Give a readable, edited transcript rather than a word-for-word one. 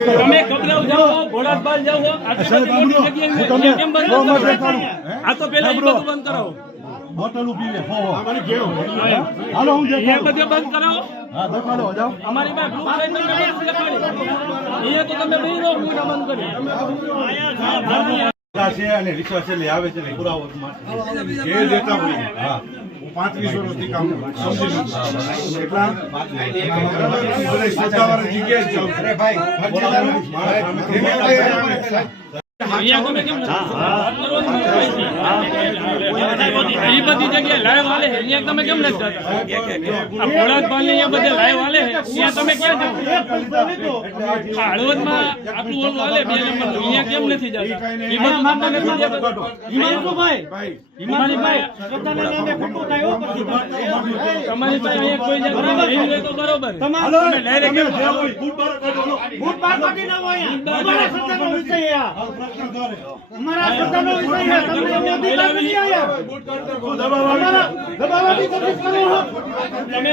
તમે કબરાવ જાઓ ભોળાતબાલ જાઓ કેમ બંધ આ તો પેલા એ બધું બંધ કરાવો બોટલ પીવે હાલો હું દેખાડું બધું બંધ કરાવો હા દેખાડો જાઓ અમારી પાસે ગ્રુપ છે તમે દેખાડી એ તો તમે બે રો પૂરા બંધ કરી છે અને વિશ્વાસ છે આવે છે ને પુરાવો માટે એ દેતા હોય હા 35 વર્ષથી કામ સમજી એટલા અરે ભાઈ અહીંયા તમે કેમ એ બધી જગ્યાએ લાઈવ હાલે છે અહીંયા તમે કેમ નથી જતા આ ભોળાતબાલ ને અહીંયા બધે લાઈવ હાલે છે ત્યાં તમે ક્યાં જાઓ હળવદમાં આટલું ઓલું હાલે 2 નંબર અહીંયા કેમ નથી જતા એ બધું તમને નથી દેખાતું તમારી પાસે અહીંયા કોઈ જગ્યાએ નહીં હોય તો બરોબર તમે ડાયરેક્ટ બૂટ બાર કાઢી નાખો અહીંયા અમારા સત્તાનો વિષય અમારા સત્તાનો વિષય તમને અધિકાર નથી આયા દબાવવાની કોશિશ કરો તમે